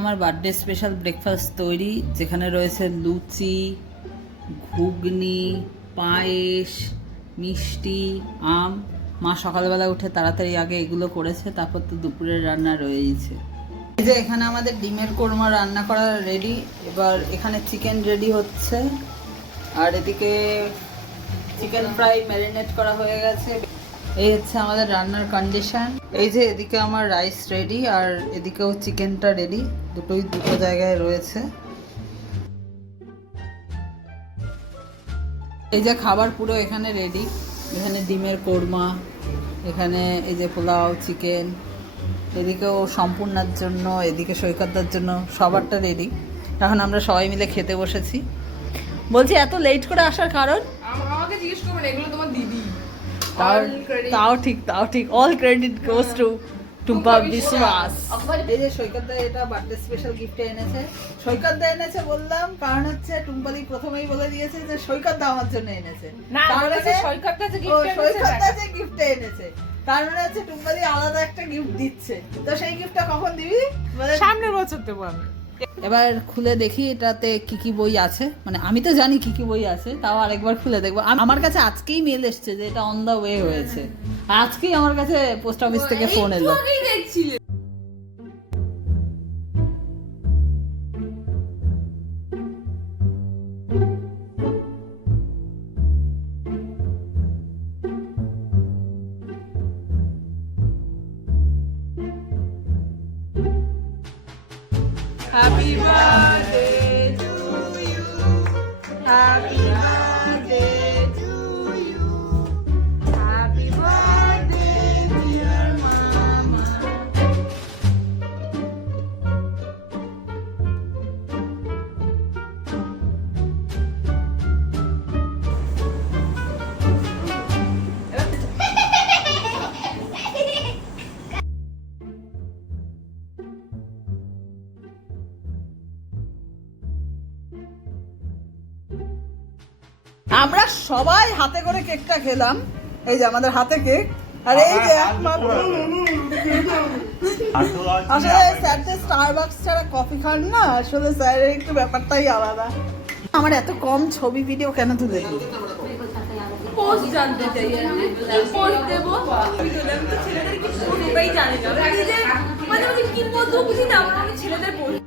আমার birthday special breakfast তৈরি, যেখানে রয়েছে লুচি, ঘুগনি, পায়েস, মিষ্টি, আম। মা সকালবেলা উঠে তাড়াতাড়ি আগে এগুলো করেছে, তারপর তো দুপুরের রান্না রয়েছে। এই যে এখানে আমাদের ডিমের কোরমা রান্না করা রেডি। এবার এখানে চিকেন রেডি হচ্ছে, আর এদিকে চিকেন ফ্রাই ম্যারিনেট করা হয়ে গেছে। এই হচ্ছে আমাদের রান্নার কন্ডিশন। এই যে এদিকে আমার রাইস রেডি, আর এদিকেও চিকেনটা রেডি, দুটো জায়গায় রয়েছে। এই যে খাবার পুরো এখানে রেডি। এখানে ডিমের কোরমা, এখানে এই যে পোলাও, চিকেন, এদিকেও সম্পূর্ণার জন্য, এদিকে সৈকতদার জন্য, সবারটা রেডি। এখন আমরা সবাই মিলে খেতে বসেছি। বলছি এত লেট করে আসার কারণ? আমাকে জিজ্ঞেস করবেন, এগুলো তোমার দিদি। তাও ঠিক all credit goes to Tumpa বিশ্বাস। এই যে সৈকতদা এটা বার্থডে স্পেশাল গিফট এনেছে। সৈকতদা এনেছে বললাম কারণ হচ্ছে টুম্পালি প্রথমেই বলে দিয়েছে যে সৈকতদা আমার জন্য এনেছে। সৈকতদা যে গিফট এনেছে তার মানে হচ্ছে টুম্পালি আলাদা একটা গিফট দিচ্ছে। তো সেই গিফটটা কখন দিবি? সামনের বছর দেবো আমি। এবার খুলে দেখি এটাতে কি কি বই আছে। মানে আমি তো জানি কি কি বই আছে, তাও আরেকবার খুলে দেখবো। আমার কাছে আজকেই মেল এসছে যে এটা অন দা ওয়ে হয়েছে। আজকেই আমার কাছে পোস্ট অফিস থেকে ফোন এলো। Happy birthday to you. Happy birthday to you. Happy birthday, dear mama. আমরা সবাই হাতে করে কেকটা খেলাম। এই যে আমাদের হাতে কেক, আর এই যে একমাত্র আসলে স্যারতে স্টারবাকস ছাড়া কফি খান না, আসলে স্যারের একটু ব্যাপারটাই আলাদা। আমার এত কম ছবি ভিডিও কেন তুলে দিই? পোস্ট জানতে চাই, পোস্ট দেবো। আমি তো ছেলেদের কিছু জানি না, মাঝে মাঝে কি বলবো বুঝি না, আমি ছেলেদের পোস্ট